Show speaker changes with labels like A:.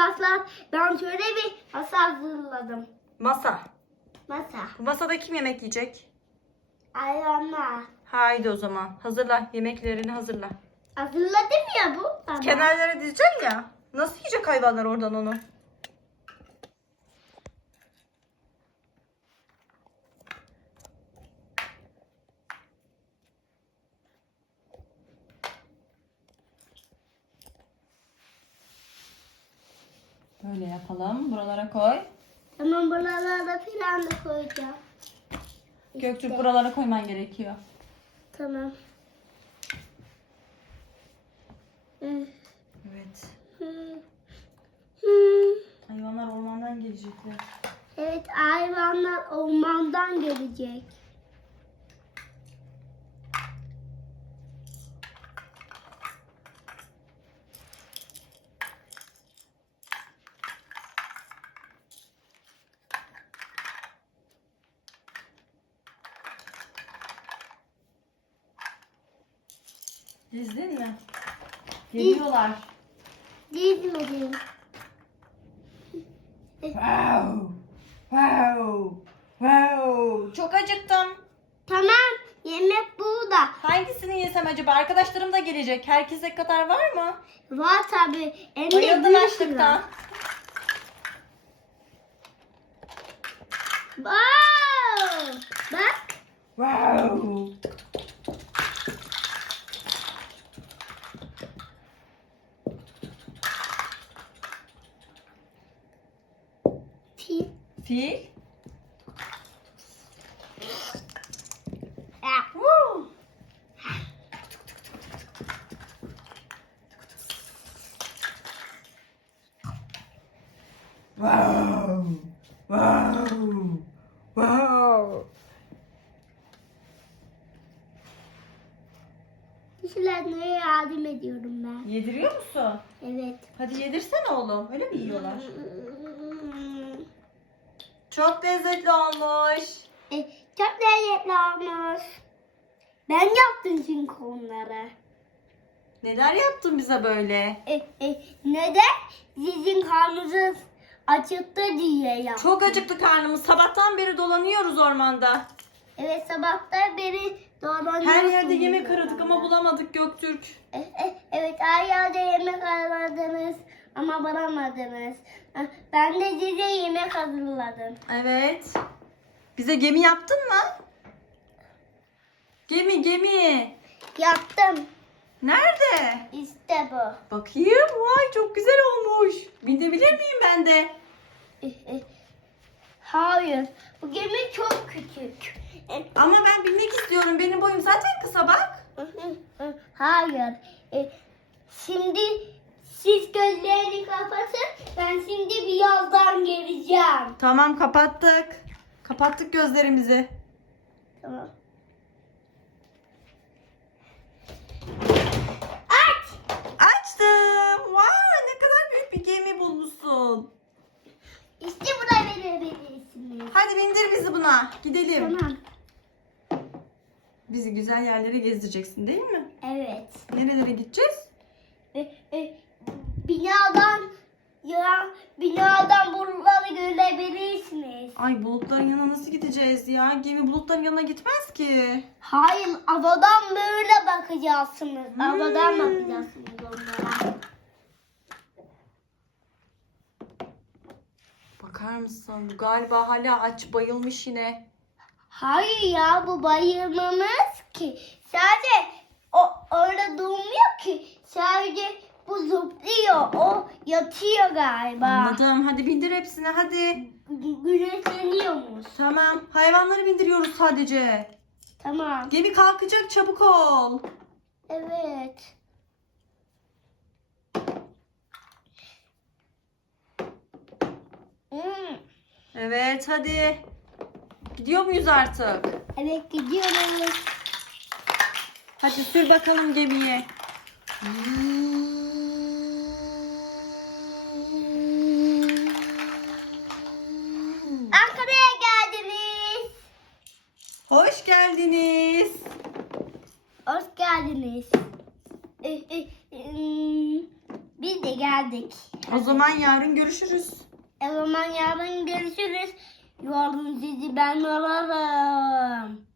A: arkadaşlar ben şöyle bir masa hazırladım.
B: Masa.
A: Masa.
B: Bu masada kim yemek yiyecek?
A: Ayranlar.
B: Haydi o zaman. Hazırla. Yemeklerini hazırla.
A: Hazırladım ya bu. Baba.
B: Kenarlara dizeceksin ya. Nasıl yiyecek hayvanlar oradan onu? Böyle yapalım. Buralara koy.
A: Tamam buralara filan da koyacağım.
B: Göktürk
A: İşte.
B: buralara koyman gerekiyor.
A: Tamam.
B: Evet. Hayvanlar ormandan gelecekler.
A: Evet hayvanlar ormandan gelecek.
B: Dizdin mi? Geliyorlar.
A: Dizmedim.
B: Wow. Wow. Wow. Çok acıktım.
A: Tamam yemek burada.
B: Hangisini yesem acaba? Arkadaşlarım da gelecek. Herkese kadar var mı?
A: Var tabi. Hem de
B: Bayıldım
A: büyük
B: açlıktan.
A: Wow! Bak.
B: Wow.
A: Fil.
B: Wow. Wow. Wow.
A: Kişilerine yardım ediyorum ben.
B: Yediriyor musun?
A: Evet.
B: Hadi yedirsene oğlum. Öyle mi yiyorlar? Çok lezzetli olmuş.
A: E, çok lezzetli olmuş. Ben yaptım çünkü onları.
B: Neler yaptın bize böyle?
A: E, e, neden? Sizin karnınız acıktı diye yaptım.
B: Çok acıktı karnımız. Sabahtan beri dolanıyoruz ormanda.
A: Evet sabahtan beri dolanıyorsunuz.
B: Her yerde yemek aradık ama bulamadık Göktürk.
A: E, e, evet her yerde yemek aradınız ama bulamadınız. E, Ben de size yemek hazırladım.
B: Evet. Bize gemi yaptın mı? Gemi gemi.
A: Yaptım.
B: Nerede?
A: İşte bu.
B: Bakayım. Vay çok güzel olmuş. Binebilir miyim ben de?
A: Hayır. Bu gemi çok küçük.
B: Ama ben binmek istiyorum. Benim boyum zaten kısa bak.
A: Hayır. E, şimdi siz gözlerini kapatın. Ben şimdi birazdan geleceğim.
B: Tamam kapattık. Kapattık gözlerimizi.
A: Tamam. Aç.
B: Açtım. Vay ne kadar büyük bir gemi bulmuşsun.
A: İşte buraya verebilirsiniz.
B: Hadi bindir bizi buna. Gidelim.
A: Tamam.
B: Bizi güzel yerlere gezdireceksin değil mi?
A: Evet.
B: Nerelere gideceğiz? Bulutların yanına nasıl gideceğiz ya? Gemi bulutların yanına gitmez ki.
A: Hayır, havadan böyle bakacaksınız.
B: Hmm.
A: Havadan bakacaksınız onlara.
B: Bakar mısın? Bu galiba hala aç bayılmış yine.
A: Hayır ya bu bayılmamız ki. Sadece o öyle durmuyor ki. Sadece bu zıplıyor. O yatıyor galiba.
B: Anladım. Hadi bindir hepsini hadi.
A: Gü- Güneşleniyormuş.
B: Tamam. Hayvanları bindiriyoruz sadece.
A: Tamam.
B: Gemi kalkacak çabuk ol.
A: Evet. Hmm.
B: Evet hadi. Gidiyor muyuz artık?
A: Evet gidiyoruz.
B: Hadi sür bakalım gemiyi.
A: Ankara'ya.
B: Hoş geldiniz.
A: Hoş geldiniz. E, e, hmm, Biz de geldik.
B: O zaman yarın görüşürüz.
A: O zaman yarın görüşürüz. Yarın sizi ben ararım.